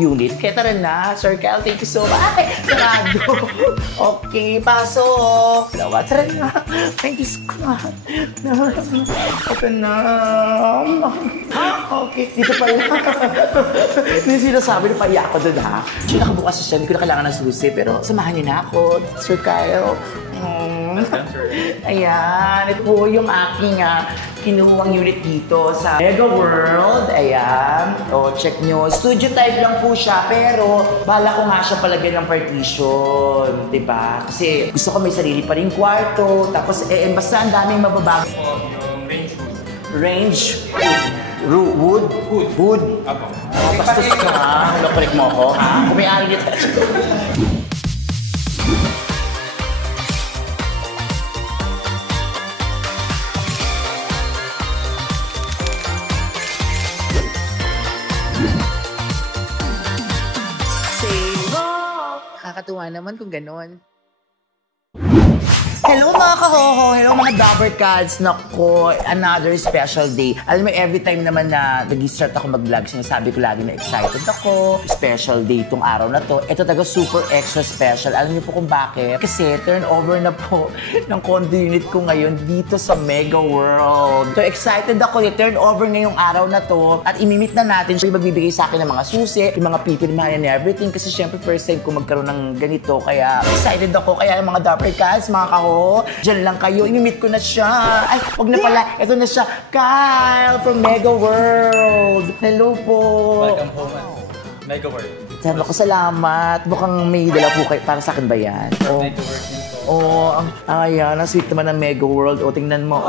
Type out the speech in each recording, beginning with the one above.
unit. Kaya tara na, Sir Kyle, thank you so much. Ay, sarado. Okay, pasok. Dalawa, tara na. Thank you so much. Ito na. Okay, dito pala. Hindi sinasabi na paiyak ko doon, ha? Actually, nakabukas siya, hindi ko na kailangan ng susi, pero samahan niyo na ako, Sir Kyle. Ayan, ito po yung aking kinuhang unit dito sa Mega World. Ayan, o check nyo. Studio type lang po siya, pero bala ko nga siya palagyan ng partition. Diba? Kasi gusto ko may sarili pa rin kwarto. Tapos, basta ang daming mababago. Yung range wood. Range wood? Wood? Apo. Bastos ka ha? Lokorik mo ako, ha? Kung may ari nito. Kakatuwa naman kung ganon. Hello mga kahoho! Hello mga Dabber Cats! Nako, another special day. Alam mo, every time naman na nag-start ako mag-vlog, sinasabi ko lagi na excited ako. Special day itong araw na to. Ito talaga super extra special. Alam niyo po kung bakit? Kasi turnover na po ng condo unit ko ngayon dito sa Mega World. So excited ako. Turnover na yung araw na to. At imimit na natin siya. Magbibigay sa akin ng mga susi, yung mga pipirmahan and everything. Kasi syempre first time ko magkaroon ng ganito. Kaya excited ako. Kaya yung mga Dabber Cats, mga kahoho, diyan lang kayo. I-meet ko na siya. Ay, wag na pala. Ito na siya. Kyle from Mega World. Hello po. Welcome home, Mega World. Sabi ko, salamat. Mukhang may dala po kayo. Para sa akin ba yan? Mega World. Ayan. Ang sweet naman ng Mega World. Tingnan mo.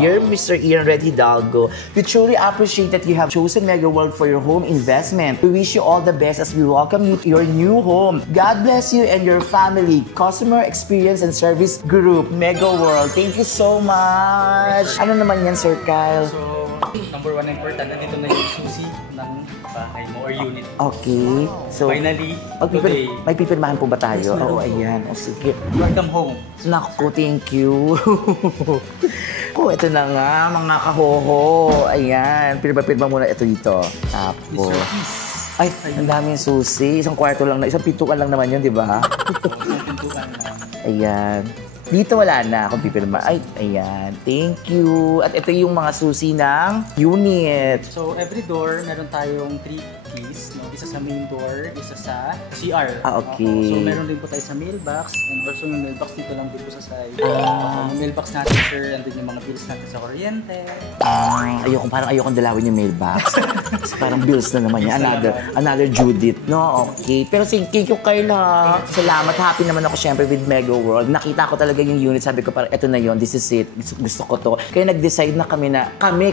Dear Mr. Ian Red Hidalgo, we truly appreciate that you have chosen Mega World for your home investment. We wish you all the best as we welcome you to your new home. God bless you and your family. Customer Experience and Service Group, Mega World. Thank you so much. Ano naman yan, Sir Kyle? So, number one na important, nandito na yung susi ng bahay mo or unit. Okay. So, finally, today, may pipirmahan po ba tayo? Yes, Oo, ayan. O, sige. welcome home. Naku, thank you. Ito na nga, mga kahoho. Ayan, pirma muna ito dito. Tapos, ay, ang daming susi. Isang kwarto lang, isang pintukan lang naman yun, di ba? Ayan. Dito wala na akong pipirma. Ay, ayan. Thank you. At ito yung mga susi ng unit. So, every door, meron tayong 3 keys. No? Isa sa main door, isa sa CR. Okay. So, meron din po tayo sa mailbox. And also, yung mailbox dito lang din po sa side. Yung mailbox natin, sir, and then yung mga bills natin sa kuryente. Ayokong dalawin yung mailbox. Parang bills na naman yan. Another Judith, no? Okay. Pero thank you, Kayla. Salamat. Happy naman ako, syempre, with Mega World. Nakita ko talaga yung unit. Sabi ko, parang, eto na yon, this is it. Gusto ko to. Kaya nag-decide na kami,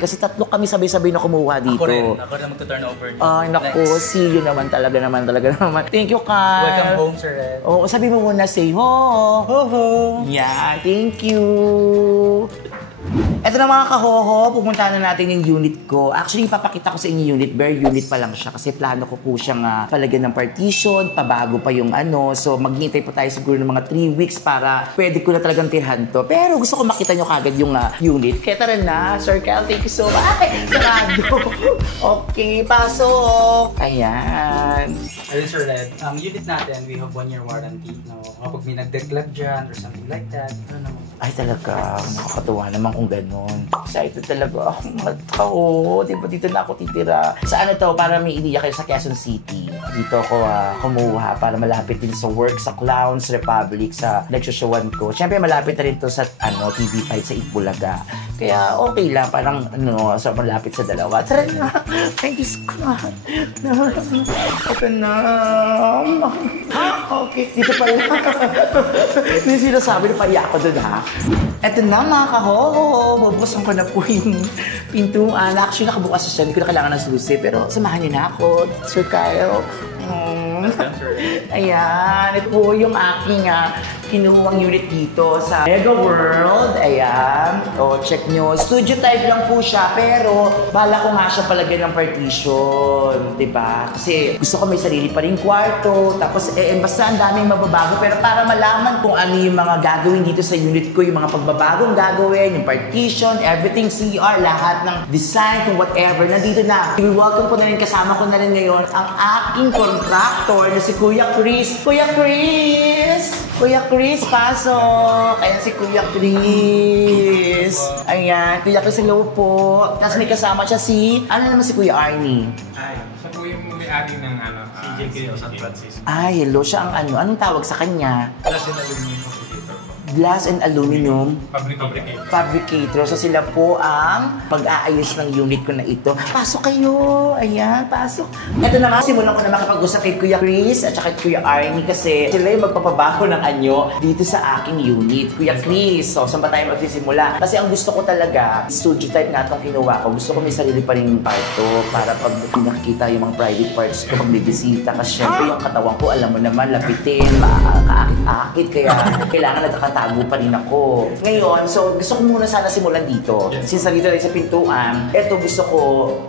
kasi tatlo kami sabay-sabay na kumuha dito. Ako rin magta-turnover. Ay, naku, see you naman talaga naman. Thank you, Kyle. Welcome home, sir Red. Oo, sabi mo muna, say ho. Ho ho. Yeah, thank you. Ito na mga kahoho, pupunta na natin yung unit ko. Actually, ipapakita ko sa inyo unit, bare unit pa lang siya kasi plano ko po siyang palagyan ng partition, pabago pa yung ano. So, maghihintay po tayo siguro ng mga 3 weeks para pwede ko na talagang tirhan to. Pero gusto ko makita nyo kagad yung unit. Kaya tara na, Sir Kyle, thank you so much. Ay, sarado. Okay, pasok. Ayan. Ayun, Sir Red, ang unit natin, we have 1-year warranty. No? Kapag may nag-declab dyan or something like that, ano naman? Ay, talaga, nakakatuwa naman kung gano'n. Excited talaga ako. Oo, di ba dito na ako titira? Sa ano to, para may ideya kayo sa Quezon City. Dito ako kumuha para malapit din sa work, sa Clowns Republic, sa nagsusuwan ko. Siyempre, malapit na rin to sa TV5 sa Itbulaga. Kaya okay lang, parang so malapit sa dalawa. Tara na! Thank you so much. Ito na. Okay, dito pala. Hindi sinasabi na paiyak ko doon, ha? Ito na mga kahoho. Bubuksan ko na po yung pintuan. Actually, nakabukas siya. Hindi ko na kailangan ng susi. Pero samahan niyo na ako, Sir Kyle. Ayan, ito po yung aking kinuhang unit dito sa Mega World. Ayan. O, check nyo. Studio type lang po siya, pero bala ko nga siya palagyan ng partition. Diba? Kasi gusto ko may sarili pa rin kwarto. Tapos, basta ang daming mababago. Pero para malaman kung ano yung mga gagawin dito sa unit ko, yung mga pagbabagong gagawin, yung partition, everything, CR, lahat ng design, kung whatever, nandito na. I-welcome ko na rin, kasama ko na rin ngayon ang aking contractor na si Kuya Chris. Kuya Chris! Kuya Chris, pasok! Ayan si Kuya Chris. Ayan, Kuya Chris, hello po. Tapos may kasama siya si, ano naman si Kuya Arnie? Ay, siya po yung may-ari ng CJK San Francisco. Ay, hello, siya ang ano. Anong tawag sa kanya? Plus and aluminum fabricator po. Glass and aluminum Fabricator. fabricator. So sila po ang mag-aayos ng unit ko na ito. Pasok kayo! Ayan, pasok. Ito na nga, simulan ko na makapag-usap kay Kuya Chris at saka kay Kuya Arnie kasi sila yung magpapabaho ng anyo dito sa aking unit. Kuya Chris, so saan ba tayo magsisimula? Kasi ang gusto ko talaga, studio type na itong kinuha ko. Gusto ko may sarili pa rin parto para pag nakikita yung mga private parts ko pag may bisita. Kasi syempre yung katawan ko, alam mo naman, lapitin, makakakit-akit. Kaya kailangan nagkakatago pa rin ako. Ngayon, so gusto ko muna sana simulan dito. Since nandito tayo sa pintuan, eto gusto ko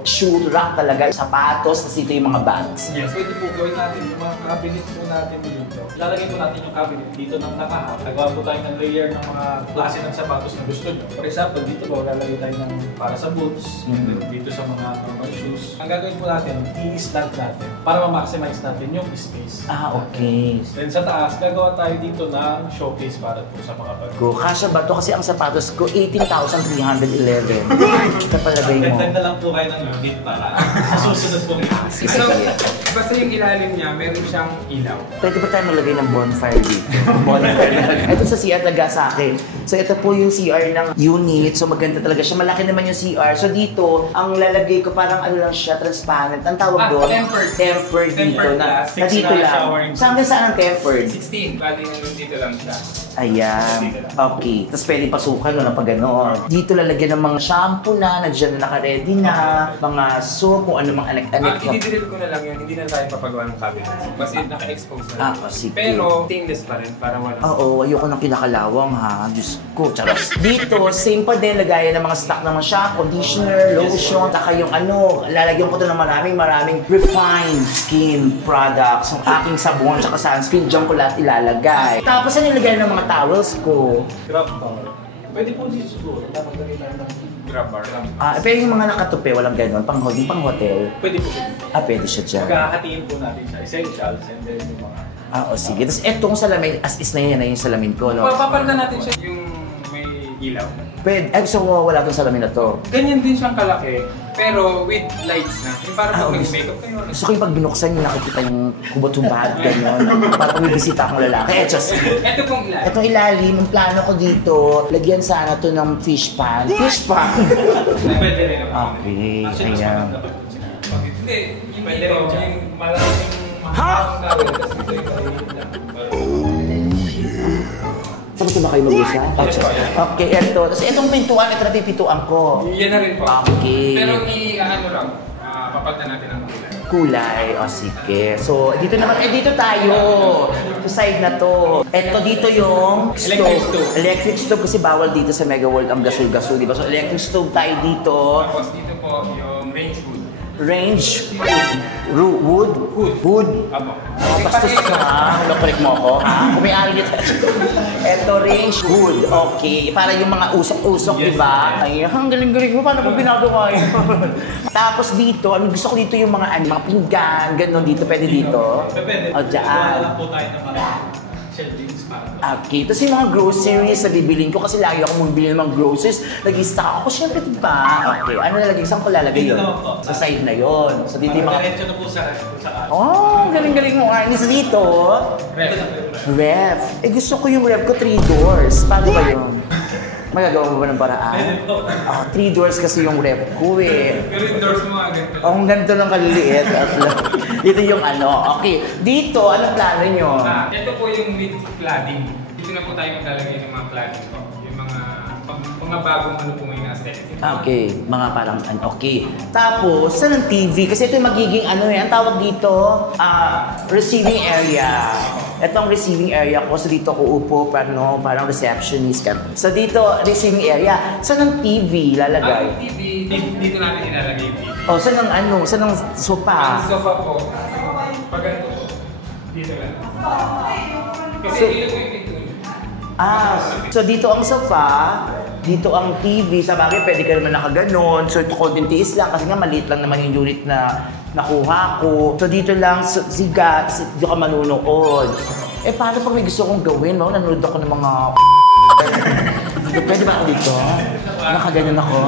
shoe rack talaga, sapatos, tapos dito yung mga bags. Yes, pwede po gawin natin yung mga cabinet po natin dito. Ilalagay po natin yung cabinet dito ng nakahap. Nagawa po tayo ng layer ng mga klase ng sapatos na gusto nyo. For example, dito po lalagay tayo ng para sa boots, and then dito sa mga normal shoes. Ang gagawin po natin, i-slant natin para ma-maximize natin yung space. Ah, okay. Then sa taas, gagawa tayo dito ng showcase para po sa mga bag. Ko, kasya ba to? Kasi ang sapatos ko, 18,311. Sa palagay mo. Dagdag na lang po kayo ng unit para sa susunod po. Sige. Basta yung ilalim niya, meron siyang ilaw. Pwede ba tayo maglagay ng bonfire dito? Bonfire na. Ito sa CR talaga sa akin. So ito po yung CR ng unit. So maganda talaga siya. Malaki naman yung CR. So dito, ang lalagay ko parang ano lang siya, transparent. Ang tawag doon? Tempered. Tempered dito. Tempered Na glass. dito na lang. showering. Saan hanggang saan ang tempered? 16. Bali dito lang siya. Ayan. Okay. Tapos pwede pasukan no, pag gano'n. Dito lalagyan ng mga shampoo na, nandiyan na naka-ready na, mga soap, kung ano mga anak-anak. I-drill ko na lang yun. Hindi na tayo papagawa ng cabinet. Kasi naka-expose na. Sige. Pero stainless pa rin para wala. Oo, ayoko ng kinakalawang ha. Diyos ko, charos. Dito, same pa din, lagayan ng mga stock ng mga shampoo, conditioner, lotion, saka yung ano, lalagyan ko to ng maraming refined skin products. Ang aking sabon, saka sunscreen, dyan ko lahat ilalagay. Tapos ano ilagay ng mga towels ko? Grab bar. Pwede po dito siguro. Napaglagay tayo ng Grab bar. Pero yung mga nakatupi, walang gano'n, pang hotel. pwede po. Pwede siya dyan. Magkakahatiin po natin siya. Essentials and then yung mga... Sige. Tapos etong salamin, as is na yan, yung salamin ko, no? Papalitan natin siya yung may ilaw. Pwede, so wala tong salamin na to. Ganyan din siyang kalaki, pero with lights na. Yung parang pag okay. mag-makeup kayo. Gusto ko yung pag binuksan yung nakikita yung hubad-hubad, gano'n. Parang may bisita akong lalaki. Ito pong ilaw. Itong ilalim, ang plano ko dito, lagyan sana to ng fish pan. Fish pan! Pwede rin naman. Okay, Actually, mas ayan. maganda pa po siya. Hindi, yung Pwede dito, rin dyan. yung malaking mahal na rin. Tapos ito yung maliit lang. Saan ba kayo mag-isa? Okay, ito. Tapos itong pintuan, ito na pintuan ko. Yan na rin po. Okay. Pero i-ano lang, papalitan natin ang kulay. Kulay, sige. So, dito naman, dito tayo. Sa side na to. Ito dito yung stove. Electric stove. Electric stove kasi bawal dito sa Mega World ang gasol-gasol, di ba? So, electric stove tayo dito. Tapos dito po yung range hood. Range wood? Wood. Apo. Bastos ka ha? Correct mo ako ha? Kung may ari dito. Ito range wood. Okay. Para yung mga usok-usok, Yes, di ba? yes. Ay, ang galing-galing mo. Paano ko ginagawa yun? Tapos dito, ano gusto ko dito yung mga pinggan, gano'n dito. Pwede dito? Depende. O, dyan. Gawa lang po tayo ng mga shelvings para. Okay. Tapos yung mga groceries na bibilin ko kasi lagi ako bumibili ng mga groceries. Nag-i-stock ako. Siyempre, di ba? Okay. Ano lalagay? Saan ko lalagay Dito yun? naman po. Sa side na yun. So dito yung mga... Diretso na po sa kanan. Oh, galing-galing mo. Arnis dito. Ref. Ref. Gusto ko yung ref ko 3 doors. Paano ba yun? Magagawa mo ba ng paraan? 3 doors kasi yung ref ko Pero yung doors mo nga ganito. Ang ganito ng kaliliit. Dito yung ano. Okay. Dito, anong plano nyo? Ito po yung with cladding. Dito na po tayo maglalagay ng mga cladding po. Yung mga pag mga bagong ano po ngayon na aesthetic. Okay, mga parang okay. Tapos, saan ang TV? Kasi ito yung magiging ano ang tawag dito, receiving area. Ito ang receiving area ko. So dito ko upo, parang receptionist ka. So dito, receiving area. Saan ang TV lalagay? Ang TV, dito natin ilalagay yung TV. Oh, saan ang saan ang sopa? Ang sofa po, pag ganito po, dito lang. Kasi So- ilog yung pinto. So dito ang sofa, dito ang TV. Sa bagay, pwede ka naman nakaganon. So ito konting tiis lang kasi nga maliit lang naman yung unit na nakuha ko. So dito lang, sigat, dito ka manunood. Eh paano pag may gusto kong gawin, no? Nanonood ako ng mga pwede ba ako dito? Nakaganyan ako.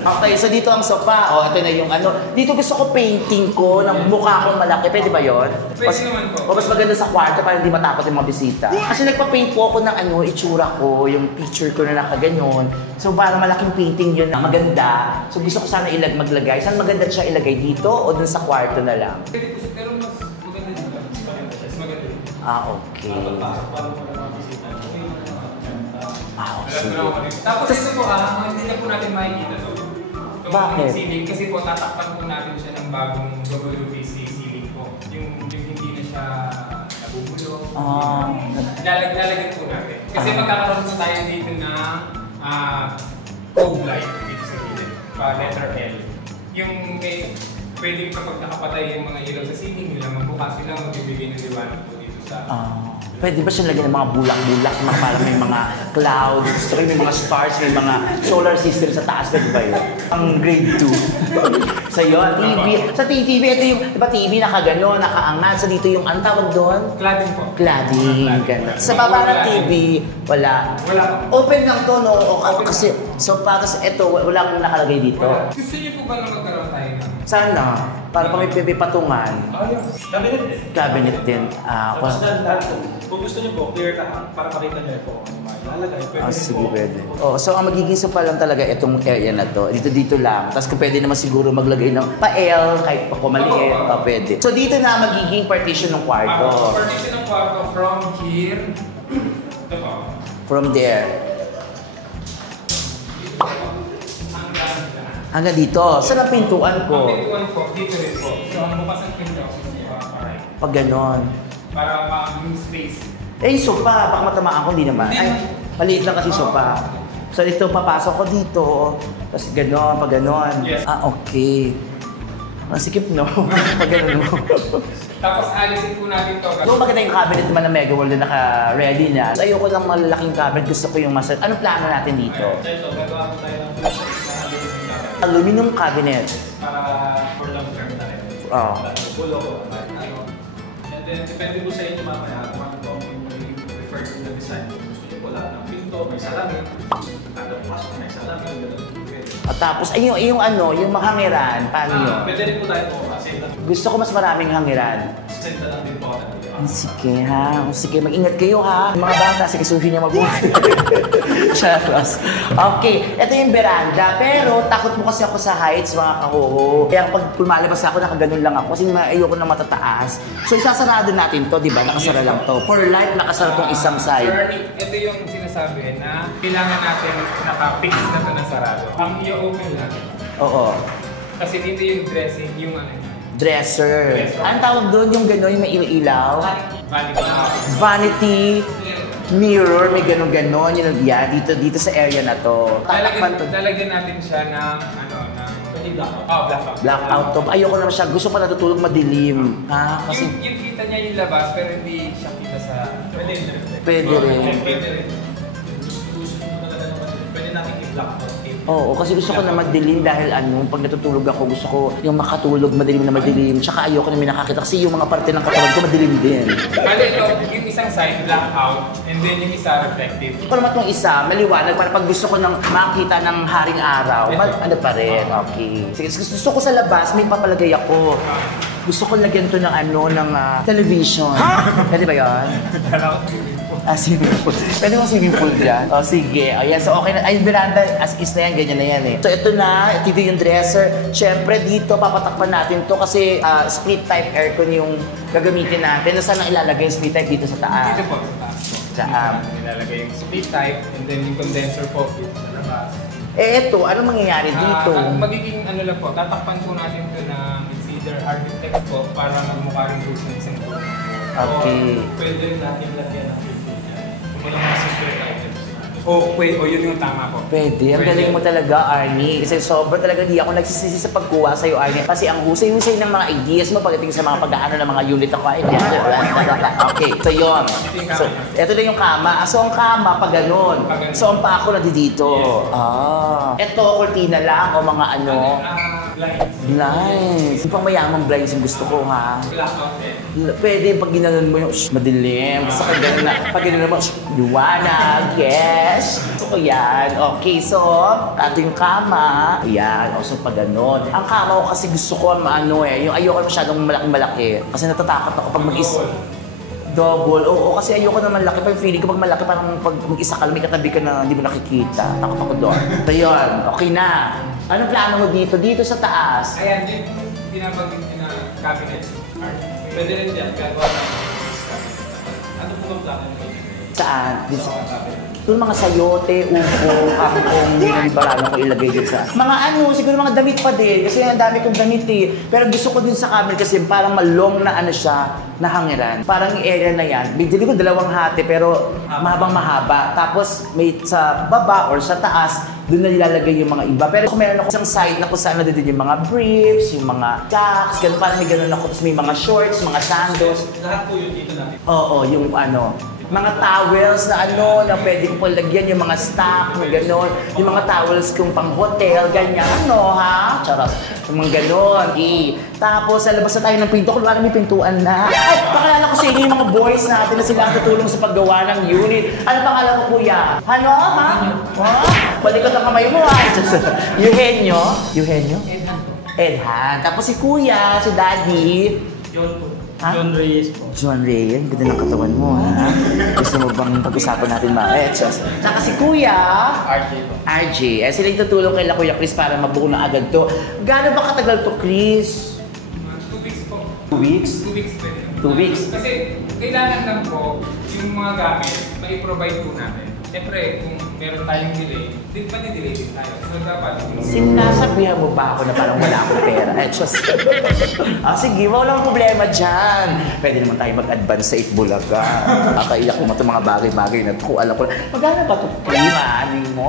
Okay, so dito ang sofa. Oh, ito na yung ano. Dito gusto ko painting ko ng mukha kong malaki. Pwede ba yun? Pwede naman po. O mas maganda sa kwarto para hindi matakot yung mga bisita. Kasi nagpa-paint po ako ng itsura ko, yung picture ko na nakaganyon. So para malaking painting yun na maganda. So gusto ko sana maglagay. Saan maganda siya ilagay dito o dun sa kwarto na lang? Pwede po, pero mas maganda dito lang. Mas maganda. Okay. Alam ko naman kung tapos ito po hindi na po natin makikita to. Bakit? Yung ceiling, kasi po tatakpan po natin siya ng bagong WPC ceiling po. Yung hindi na siya nabubulong. Lalagyan po natin. Kasi magkakaroon po tayo dito ng cove light dito sa gilid. Letter L. Yung may pwedeng kapag nakapatay yung mga ilaw sa ceiling nila, magbukas sila, magbibigay ng liwanag po dito sa... Pwede ba siya lagyan ng mga bulak-bulak, parang may mga clouds, gusto ko may mga stars, may mga solar system sa taas, pwede ba yun? Ang grade 2. So yun, TV. Sa TV, ito yung, di ba TV nakagano, nakaangat. So dito yung, ang tawag doon? Cladding po. Cladding, gano'n. Sa baba ng TV, wala. Wala. Open lang to, no? O, kasi, so para sa ito, walang nakalagay dito. Gusto niyo po ba na magkaroon tayo ng... Sana, para pang may patungan. Cabinet din. Cabinet din. Tapos lahat kung gusto niyo po, clear ka para makita niyo po kung ano ilalagay. Pwede Sige, po. pwede. Oh, so ang magiging sopa lang talaga itong area na to. Dito lang. Tapos kung pwede naman siguro maglagay ng pa-L, kahit pa kumaliit, pwede. So dito na magiging partition ng kwarto. Partition ng kwarto from here. Ito po. From there. Hanggang dito. Saan ang pintuan Ang ko? pintuan po, dito rin po. So ang bukas ng pinto, alright. Pag ganon. Para mag-yung space. Eh, yung sopa, baka matamaan ko, hindi naman. Ay, maliit lang kasi sopa. So dito, papasok ko dito. Tapos ganon, pag ganon. Yes. Okay. Masikip, no? Pag ganon mo. Tapos alisin po natin to. Kung maganda yung cabinet naman ng Mega World na naka-ready na, so ayoko lang malalaking cabinet, gusto ko yung mas... Anong plano natin dito? Ito, gagawa ko tayo ng flash na Aluminum cabinet. para for long term na rin. Oo. Pulo ko. And then, depende po sa inyo mamaya kung ano po yung preferred na design. Kung gusto niyo po lahat ng pinto, may salamin. Kada pasok, may salamin. At tapos, ay yung ano, yung mahangiran, paano yun? Pwede rin po tayo po. Gusto ko mas maraming hangiran. Send na lang din po. Sige ha, sige, mag-ingat kayo ha. Yung mga bata, sige, suhin niya mabuti. Charos. Okay, ito yung veranda. Pero takot mo kasi ako sa heights, mga kahoho. Kaya pag lumalabas ako, nakaganon lang ako kasi ayoko na matataas. So isasarado natin to, di ba? Nakasara lang to. For life, nakasara tong isang side. Ito yung sinasabi na kailangan natin naka-fix na ito ng sarado. Ang i-open natin. Oo. Kasi dito yung dressing, yung ano. Dresser. Anong tawag doon? Yung gano'n, yung may ilaw? Vanity. Mirror, may gano'n-gano'n. Yan, dito sa area na to. Lalagyan natin siya ng blackout. Oh, blackout. Blackout to. Ayoko naman siya. Gusto ko natutulog madilim. Ha? Kasi Yung kita niya yung labas, pero hindi siya kita sa... Pwede rin. pwede rin. Pwede rin. Gusto mo talaga naman. Pwede natin i-blackout. Oo, kasi gusto ko na madilim dahil pag natutulog ako, gusto ko yung makatulog madilim na madilim. Tsaka ayoko na may nakakita kasi yung mga parte ng katawan ko madilim din. Kali ito, yung isang side, blackout, and then yung isa, reflective. Ito naman itong isa, maliwanag para pag gusto ko ng makita ng haring araw, ano pa rin, okay. Sige, gusto ko sa labas, may papalagay ako. Gusto ko lagyan to ng television. Pwede ba yun? Swimming pool. Pwede mong swimming pool dyan? O, sige. O, yan. So, okay na. Ay, veranda, as is na yan. Ganyan na yan eh. So, ito na. Ito yung dresser. Siyempre, dito, papatakpan natin to kasi split type aircon yung gagamitin natin. Saan ang ilalagay yung split type dito sa taas? Dito po, sa taas. Nilalagay yung split type, and then yung condenser po dito sa labas. taas. Eh, eto, anong mangyayari dito? Magiging ano lang po, tatakpan po natin ito na it's either architect po para magmukha rin po sa isang po. Okay. Pwede rin natin lagyan ng pinto niya. Kung walang mga secret items. Yun yung tama po. Pwede. Ang galing mo talaga, Arnie. Kasi sobrang talaga di ako nagsisisi sa pagkuha sa'yo, Arnie. Kasi ang husay-husay ng mga ideas mo pagdating sa mga pag-aano ng mga unit ako. Okay, so yun. So, ito na yung kama. So, ang kama, pag ganun. So, ang pa ako na dito. Ito, kurtina lang o mga ano. Blinds. Blinds. Yung pang mayamang blinds yung gusto ko, ha? Blackout eh. Pwede pag ginanon mo yung madilim. Sa kanya na, pag ginanon mo, liwanag, yes. Gusto ko yan. Okay, so, ito yung kama. Yan, so pag ganon. Ang kama ko kasi gusto ko, ano yung ayoko masyadong malaki-malaki. Kasi natatakot ako pag double. Oo, kasi ayoko naman laki. Pero feeling ko pag malaki, parang pag mag-isa ka, may katabi ka na hindi mo nakikita. Takot ako doon. So yun, okay na. Ano plano mo dito? Dito sa taas? Ayan, yung pinabagin ko na cabinets. Pwede rin yan. Gagawa natin ng cabinet. Ano po ang plano nyo? Saan? Sa cabinet. Yung mga sayote, upo, kangkong, nilibarano ko ilagay dyan sa... Mga ano, siguro mga damit pa din. Kasi ang dami kong damit eh. Pero gusto ko din sa cabinet kasi parang malong na ano siya, na hangiran. Parang yung area na yan. Bigdili ko 2 hati pero mahabang mahaba. Tapos may sa baba or sa taas, doon na nilalagay yung mga iba. Pero kung meron ako isang side na kung saan na din yung mga briefs, yung mga jacks, ganun, parang may ganun ako. Tapos may mga shorts, mga sandals. Lahat po yun dito natin. Oo, yung ano, mga towels na ano, na pwede ko lagyan, yung mga stock, na gano'n. Yung mga towels kung pang hotel, ganyan, ano ha? Charot. Yung mga gano'n. Tapos, sa labas na tayo ng pinto, kung may pintuan na. Ay, pakilala ko sa inyo yung mga boys natin na sila tutulong sa paggawa ng unit. Ano pangalan ko, kuya? Ano, ha? Balikot ang kamay mo, ha? Eugenio? Eugenio? Edhan. Tapos si kuya, si daddy. Yun po. Ha? John Reyes po. John Ray, ang ganda ng katawan mo, ha? Gusto mo bang pag-usapan natin mga etchos? Saka si Kuya, RJ po. RJ, sila yung tutulong kay Kuya Chris para mabuo na agad to. Gaano ba katagal to, Chris? 2 weeks po. 2 weeks? 2 weeks pwede. 2 weeks? Kasi kailangan lang po yung mga gamit, may provide po natin. Siyempre, kung meron tayong delay, delay din tayo. So dapat... Sinasabihan mo ba ako na parang wala akong pera? Etchos. Sige, walang problema dyan. Pwede naman tayo mag-advance sa Itbulaga. Kakaiyak ko mo itong mga bagay-bagay na ito. Alam ko na, magkano ba ito? Prima, ano mo?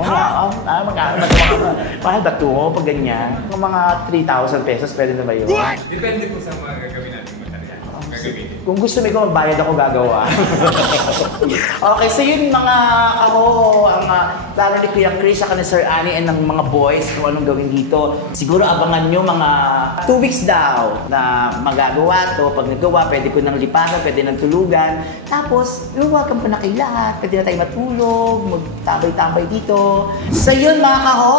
Magkano ba ito? Mahal ba ito? Pag ganyan? Kung mga 3,000 pesos, pwede na ba yun? Depende po sa mga gagawin natin material. Gagawin. Kung gusto mo ko magbayad ako gagawa. Okay, so yun mga ang lalo ni Kuya Chris at ni Sir Annie and ng mga boys kung anong gawin dito. Siguro abangan nyo mga 2 weeks daw na magagawa to. Pag nagawa, pwede ko nang liparan, pwede nang tulugan. Tapos, welcome po na kay lahat. Pwede na tayo matulog, magtabay-tambay dito. So yun mga kaho,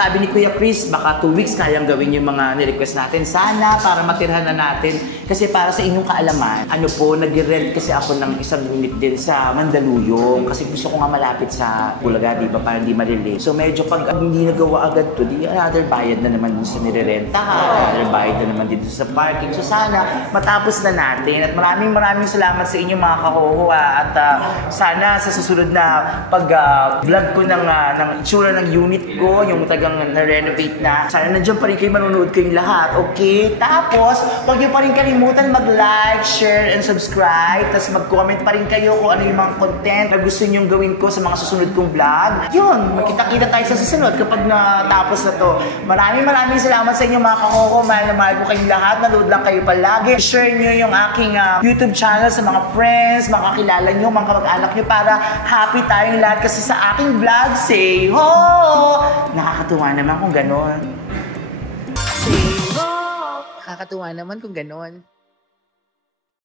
sabi ni Kuya Chris, baka 2 weeks kayang gawin yung mga nirequest natin. Sana para matirhan na natin. Kasi para sa inyong kaalaman, ano po, nag-rent kasi ako ng isang unit din sa Mandaluyong. Kasi gusto ko nga malapit sa Bulaga, di ba? Para hindi malili. So medyo pag hindi nagawa agad to, di another bayad na naman dun sa nirerentahan. Another bayad na naman dito sa parking. So sana matapos na natin. At maraming salamat sa inyo mga kahoho. At sana sa susunod na pag-vlog ko ng itsura ng unit ko, yung tagang na-renovate na, sana nandiyan pa rin kayo, manonood kayong lahat. Okay? Tapos, huwag niyo pa rin kalimutan mag-like, share, and subscribe. Tapos mag-comment pa rin kayo kung ano yung mga content na gusto nyong gawin ko sa mga susunod kong vlog. Yun, magkita-kita tayo sa susunod kapag natapos na to. Maraming salamat sa inyo mga kakoko. Mahal na mahal ko kayong lahat. Nanood lang kayo palagi. Share nyo yung aking YouTube channel sa mga friends, mga kakilala nyo, mga kamag-anak nyo para happy tayong lahat. Kasi sa aking vlog, say ho! Nakakatuwa naman kung ganon. Say ho! Nakakatuwa naman kung ganon.